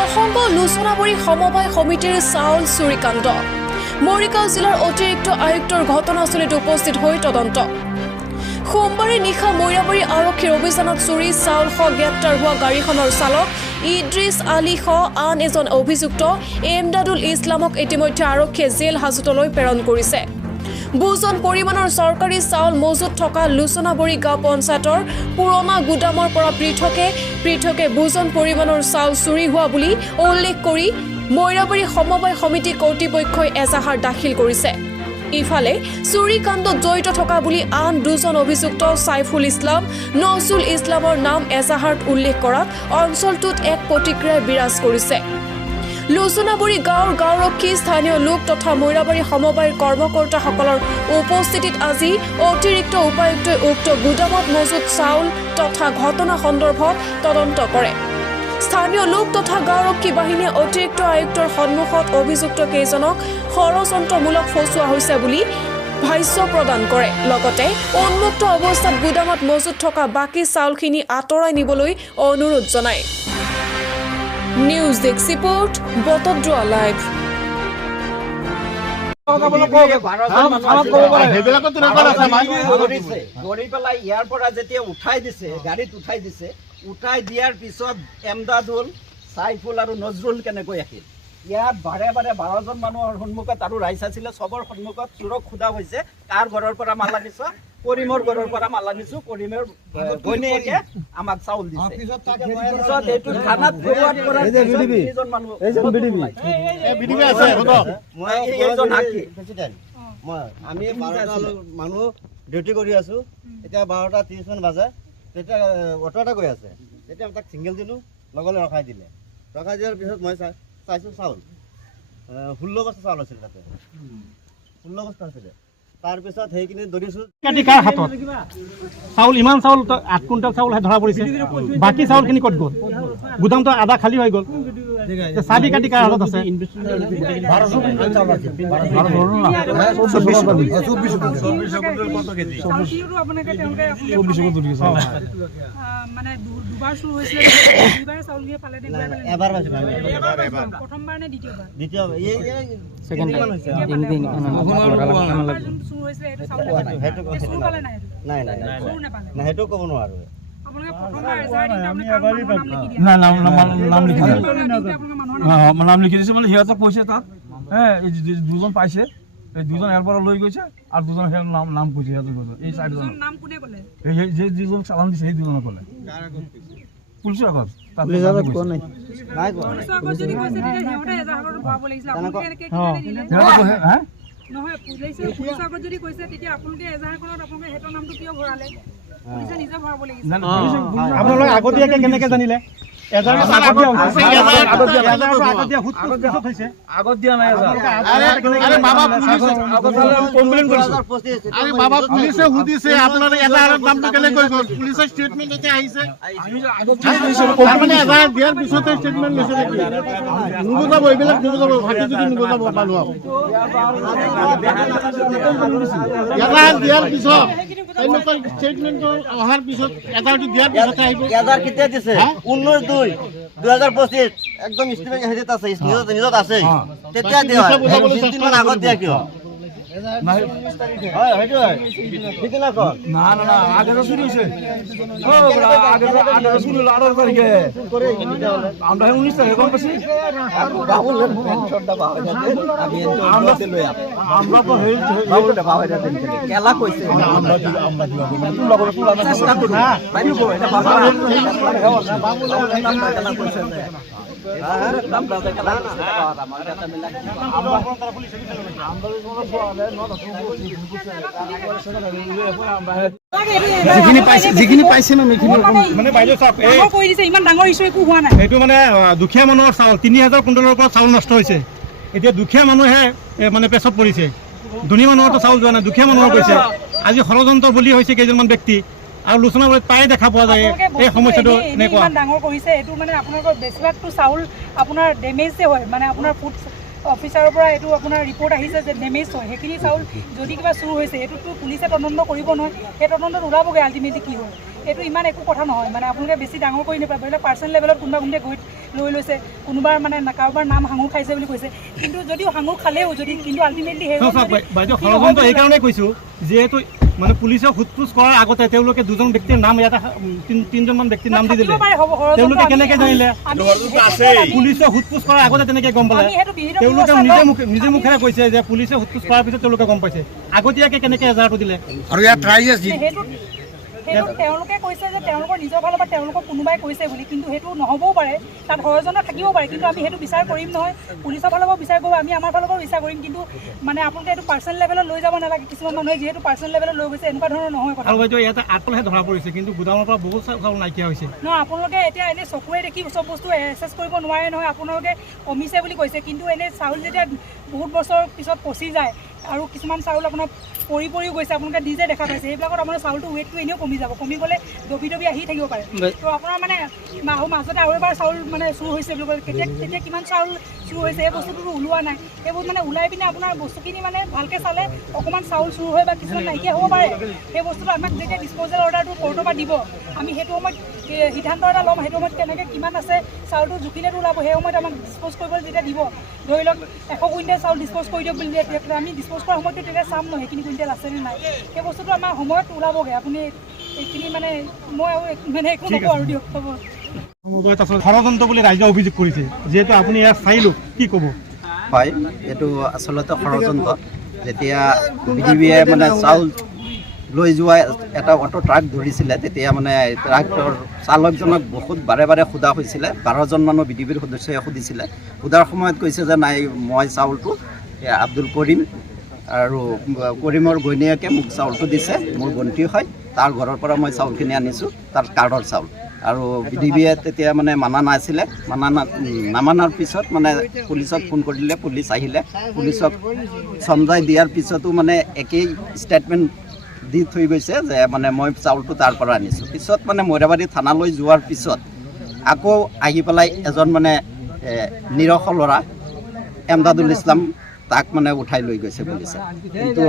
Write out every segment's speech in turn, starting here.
প্ৰসংগ লোচনাবৰী সমবায় সমিতিৰ চাউল চুৰিকাণ্ড মৰিগাঁও জিলাৰ অতিৰিক্ত আয়ুক্তৰ ঘটনাস্থলীত উপস্থিত হৈ তদন্ত সোমবাৰে নিশা মৈৰাবাৰী আৰক্ষীৰ অভিযানত চুৰি চাউলসহ গ্ৰেপ্তাৰ হোৱা গাড়ীখনৰ চালক ইদ্ৰিছ আলী সহ আন এজন অভিযুক্ত এমদাদুল ইছলামক ইতিমধ্যে আৰক্ষীয়ে জেল হাজতলৈ প্ৰেৰণ কৰিছে। বুজন পৰিমাণৰ চৰকাৰী চাউল মজুত থকা লোচনাবৰী গাঁও পঞ্চায়তৰ পুৰণা গুদামৰ পৰা পৃথকে বুজন পৰিমাণৰ চাউল চুৰি হোৱা বুলি উল্লেখ কৰি মৈৰাবাৰী সমবায় সমিতি কৰ্তৃপক্ষই এজাহাৰ দাখিল কৰিছে। ইফালে চুৰিকাণ্ডত জড়িত থকা বুলি আন দুজন অভিযুক্ত সাইফুল ইছলাম নজৰুল ইছলামৰ নাম এজাহাৰত উল্লেখ কৰাত অঞ্চলটোত এক প্ৰতিক্ৰিয়া বিৰাজ কৰিছে। লোচনাবৰী গাঁৱৰ গাঁওৰক্ষী স্থানীয় লোক তথা মৈৰাবাৰী সমবায়ৰ কৰ্মকৰ্তাসকলৰ উপস্থিতিত আজি অতিৰিক্ত উপায়ুক্তই উক্ত গুদামত মজুত চাউল তথা ঘটনা সন্দৰ্ভত তদন্ত কৰে। স্থানীয় লোক তথা গাঁওৰক্ষী বাহিনীয়ে অতিৰিক্ত আয়ুক্তৰ সন্মুখত অভিযুক্ত কেইজনক ষড়যন্ত্ৰমূলক ফচুৱা হৈছে বুলি ভাষ্য প্ৰদান কৰে। লগতে উন্মুক্ত অৱস্থাত গুদামত মজুত থকা বাকী চাউলখিনি আঁতৰাই নিবলৈ অনুৰোধ জনায়। News desk report Batadrowa live. ইয়াৰ পৰা যেতিয়া উঠাই দিয়াৰ পিছত এমদাদুল সাইফুল আৰু নজৰুল কেনেকৈ আহিল? ইয়াত বাৰে 12জন মানুহৰ সন্মুখত আৰু ৰাইজ আছিলে, চবৰ সন্মুখত চোৰক সোধা হৈছে কাৰ ঘৰৰ পৰা মাল আনিছ? কৰিমৰ ঘৰৰ পৰা মাল আনিছো, কৰিমৰ ঘৈণীয়েকে আমাক চাউল দিছে। পিছত এইটো থানাত ফৰৱাৰ্ড কৰাৰ পিছত তিনিজন মানুহ আমি 12টা মানুহ ডিউটি কৰি আছো। এতিয়া 12:30 মান বাজে, তেতিয়া অটো এটা গৈ আছে। তেতিয়া তাক ছিংগল দিলোঁ, লগলে ৰখাই দিলে। ৰখাই দিয়াৰ পিছত মই চাইছোঁ চাউল 16 বস্তা চাউল আছিল তাতে, 16 বস্তা আছিলে। তাৰপিছত সেইখিনি ধৰিছোঁ হাতত চাউল, ইমান চাউল 8 কুইণ্টেল চাউল ধৰা পৰিছে। বাকী চাউলখিনি ক'ত গ'ল? গুদামটো আধা খালী হৈ গ'ল। চাবি কাটি কাৰ হাতত আছে? সেইটো ক'ব নোৱাৰো। নাম লিখি দিছে মানে সিহঁতে কৈছে তাত দুজন পাইছে, এই দুজন ইয়াৰ পৰা লৈ গৈছে আৰু দুজন সেই নাম কৈছে, সিহঁতে কৈছে এই চাৰিজন যিজন চালান দিছে সেই দুজনে ক'লে পুলিচৰ আগত আপোনালোকে আগতীয়াকে কেনেকে জানিলে? আগত দিয়া নাই। পুলিচে সুধিছে আপোনালোকে এজাহাৰৰ নামটো কেনেকৈ গ'ল? পুলিচৰ ষ্টেটমেণ্ট এতিয়া আহিছে, দিয়াৰ পিছতে ষ্টেটমেণ্ট লৈছে নেকি? নুবুজাব, এইবিলাক নুবুজাব, ভাটি যদি নুবুজাব পালো। এজাহাৰ দিয়াৰ পিছত ষ্টেটমেণ্ট অহাৰ পিছত এজাহাৰটো দিয়াৰ পিছতে আহিব। এজাহাৰ কেতিয়া দিছে? 19/2/2025 একদম হেৰিত আছে, নিউজত আছে। তেতিয়া দিয়া 20 দিন আগত দিয়া কিয়? আগে চুরি হয়েছে, আগে চুরি হলো 18 তারিখে, আমরা 19 তারিখে কম পাচ্ছি। আমরা তো কেলা কৈছে চেষ্টা কৰো যিখিনি পাইছে মানে বাইদেউ চাওক, এইটো মানে দুখীয়া মানুহৰ চাউল 3000 কুইণ্টেলৰ পৰা চাউল নষ্ট হৈছে। এতিয়া দুখীয়া মানুহে মানে পেছত পৰিছে, ধনী মানুহৰতো চাউল যোৱা নাই, দুখীয়া মানুহৰ কৈছে। আজি ষড়যন্ত্ৰ বুলি হৈছে কেইজনমান ব্যক্তি আৰু লোচনাবৰীত প্ৰায়ে দেখা পোৱা যায় এই সমস্যাটো এনেকুৱা ডাঙৰ কৰিছে। এইটো মানে আপোনালোকৰ বেছিভাগটো চাউল আপোনাৰ ডেমেজে হয়, মানে আপোনাৰ ফুড অফিচাৰৰ পৰা এইটো আপোনাৰ ৰিপৰ্ট আহিছে যে ডেমেজ হয়। সেইখিনি চাউল যদি কিবা চুৰ হৈছে এইটোতো পুলিচে তদন্ত কৰিব নহয়, সেই তদন্তত ওলাবগৈ আল্টিমেটলি কি হয়। এইটো ইমান একো কথা নহয়, মানে আপোনালোকে বেছি ডাঙৰ কৰি নাপায়। ধৰি লওক পাৰ্চনেল লেভেলত কোনোবা লৈ লৈছে, কোনোবাৰ মানে কাৰোবাৰ নাম সাঙুৰ খাইছে বুলি কৈছে, কিন্তু যদিও সাঙুৰ খালেও যদি কিন্তু আল্টিমেটলি বাইদেউ ষড়যন্ত্ৰ এইকাৰণে কৈছোঁ যিহেতু মানে পুলিচে সোধপোছ কৰাৰ আগতে তেওঁলোকে দুজন ব্যক্তিৰ নাম ইয়াতে তিনিজনমান ব্যক্তিৰ নাম দি দিলে, তেওঁলোকে কেনেকৈ জানিলে? পুলিচে সোধপোছ কৰাৰ আগতে তেনেকৈ গম পালে? তেওঁলোকে নিজে মুখেৰে কৈছে যে পুলিচে সোধপোছ কৰাৰ পিছত তেওঁলোকে গম পাইছে, আগতীয়াকৈ কেনেকৈ এজাহাৰটো দিলে? আৰু ইয়াত ৰাইজে সেইটো তেওঁলোকে কৈছে যে তেওঁলোকৰ নিজৰ ফালৰ পৰা তেওঁলোকক কোনোবাই কৈছে বুলি, কিন্তু সেইটো নহ'বও পাৰে, তাত ষড়যন্ত্ৰ থাকিব পাৰে, কিন্তু আমি সেইটো বিচাৰ কৰিম নহয়, পুলিচৰ ফালৰ পৰা বিচাৰ কৰোঁ, আমি আমাৰ ফালৰ পৰা বিচাৰ কৰিম, কিন্তু মানে আপোনালোকে এইটো পাৰ্চনেল লেভেলত লৈ যাব নালাগে। কিছুমান মানুহে যিহেতু পাৰ্চনেল লেভেলত লৈ গৈছে এনেকুৱা ধৰণৰ নহয় কথা। আৰু বাইদেউ ইয়াতে আটলহে ধৰা পৰিছে, কিন্তু গুদামৰ পৰা বহুত চাউল নাইকিয়া হৈছে। নহয়, আপোনালোকে এতিয়া এনেই চকুৰে দেখি চব বস্তু এছেছ কৰিব নোৱাৰে নহয়, আপোনালোকে কমিছে বুলি কৈছে, কিন্তু এনেই চাউল যেতিয়া বহুত বছৰ পিছত পচি যায় আৰু কিছুমান চাউল আপোনাৰ পৰিও গৈছে, আপোনালোকে নিজে দেখা পাইছে, সেইবিলাকত আপোনাৰ চাউলটো ৱেটটো এনেও কমি যাব, কমি গ'লে দবি আহি থাকিব পাৰে। তো আপোনাৰ মানে মাজতে আৰু এবাৰ চাউল মানে চুৰ হৈছে বুলি ক'লে, তেতিয়া কিমান চাউল চুৰ হৈছে সেই বস্তুটোতো ওলোৱা নাই, সেইবোৰ মানে ওলাই পিনে আপোনাৰ বস্তুখিনি মানে ভালকৈ চালে অকণমান চাউল চুৰ হয় বা কিছুমান নাইকিয়া হ'ব পাৰে, সেই বস্তুটো আমাক যেতিয়া ডিছপ'জেল অৰ্ডাৰটো কোৰ্টৰ পৰা দিব, আমি সেইটো সময়ত সিদ্ধান্ত এটা ল'ম, সেইটো সময়ত কেনেকৈ কিমান আছে চাউলটো জুখিলেতো ওলাব, সেই সময়ত আমাক ডিছপ'জ কৰিবলৈ যেতিয়া দিব, ধৰি লওক 100 কুইণ্টেল চাউল ডিছপ'জ কৰি দিয়ক বুলি দিয়ে, আমি ডিছপ'জ কৰাৰ সময়তো তেতিয়া চাম ন সেইখিনি কুইণ্টেল আছেনে নাই, সেই বস্তুটো আমাৰ সময়ত ওলাবগৈ। আপুনি এইখিনি মানে মই আৰু মানে একো নকওঁ আৰু দিয়ক হ'ব। ষড়যন্ত্ৰ বুলি ৰাইজে অভিযোগ কৰিছে, যিহেতু আপুনি ইয়াত চাইলোঁ, কি ক'ব? হয়, এইটো আচলতে ষড়যন্ত্ৰ। যেতিয়া বিডিবিয়ে মানে চাউল লৈ যোৱা এটা অটো ট্ৰাক ধৰিছিলে, তেতিয়া মানে ট্ৰাকটোৰ চালকজনক বহুত বাৰে বাৰে সোধা হৈছিলে, 12জন মানুহ বিডিবিৰ সদস্যই সুধিছিলে, সোধাৰ সময়ত কৈছে যে নাই, মই চাউলটো আব্দুল কৰিম আৰু কৰিমৰ ঘৈণীয়েকে মোক চাউলটো দিছে, মোৰ ভণ্টি হয়, তাৰ ঘৰৰ পৰা মই চাউলখিনি আনিছোঁ, তাৰ কাৰ্ডৰ চাউল। আৰু বিডিবিয়ে তেতিয়া মানে মানা নাছিলে, নামানাৰ পিছত মানে পুলিচক ফোন কৰিলে, পুলিচ আহিলে, পুলিচক চমজাই দিয়াৰ পিছতো মানে একেই ষ্টেটমেণ্ট দি থৈ গৈছে যে মানে মই চাউলটো তাৰ পৰা আনিছোঁ। পিছত মানে মৈৰাবাৰী থানালৈ যোৱাৰ পিছত আকৌ আহি পেলাই এজন মানে নিৰখ ল'ৰা এমদাদুল ইছলাম তাক মানে উঠাই লৈ গৈছে পুলিচে, কিন্তু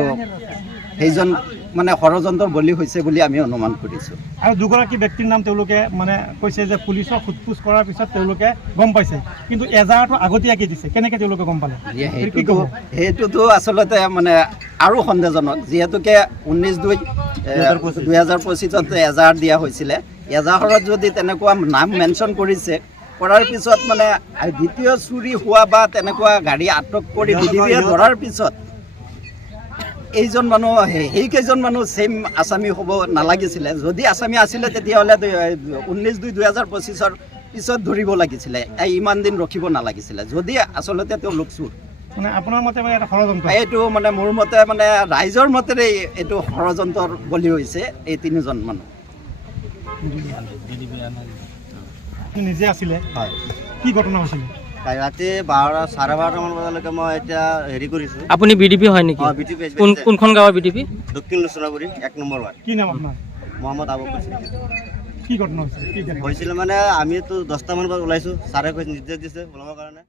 সেইজন মানে ষড়যন্ত্ৰৰ বলি হৈছে বুলি আমি অনুমান কৰিছোঁ। আৰু দুগৰাকী ব্যক্তিৰ নাম তেওঁলোকে মানে কৈছে যে পুলিচৰ সোধপোছ কৰাৰ পিছত তেওঁলোকে গম পাইছে, কিন্তু এজাহাৰটো আগতীয়াকৈ দিছে, কেনেকৈ তেওঁলোকে গম পালে? সেইটোতো আচলতে মানে আৰু সন্দেহজনক, যিহেতুকে 19/2/2025 এজাহাৰ দিয়া হৈছিলে, এজাহাৰত যদি তেনেকুৱা নাম মেনশ্যন কৰিছে, কৰাৰ পিছত মানে দ্বিতীয় চুৰি হোৱা বা তেনেকুৱা গাড়ী আটক কৰি বিডিবিয়ে ধৰাৰ পিছত এইজন মানুহ সেইকেইজন মানুহ ছেইম আছামী হ'ব নালাগিছিলে। যদি আছামী আছিলে তেতিয়াহ'লে 19/2/2025 পিছত ধৰিব লাগিছিলে, ইমান দিন ৰখিব নালাগিছিলে, যদি আচলতে তেওঁলোক চোৰ। মানে আপোনাৰ মতে মানে এটা ষড়যন্ত্ৰ? এইটো মানে মোৰ মতে মানে ৰাইজৰ মতেৰে এইটো ষড়যন্ত্ৰৰ বলি হৈছে এই 3জন মানুহ। নিজে আছিলে? হয়। কি ঘটনা হৈছিলে? ৰাতি 12:30মান বজালৈকে মই এতিয়া হেৰি কৰিছোঁ। আপুনি বিডিপি হয় নেকি? অঁ, বিটিপি। কোনখন গাঁৱৰ বিডিপি? দক্ষিণ লুচনাগুৰি 1 নম্বৰ ৱাৰ্ড। কি নাম আপোনাৰ? মহম্মদ আবু কৈছিল। কি ঘটনা হৈছিলে? হৈছিলে মানে আমিতো 10টামান বজাত ওলাইছোঁ, ছাৰে নিৰ্দেশ দিছে ওলাবৰ কাৰণে।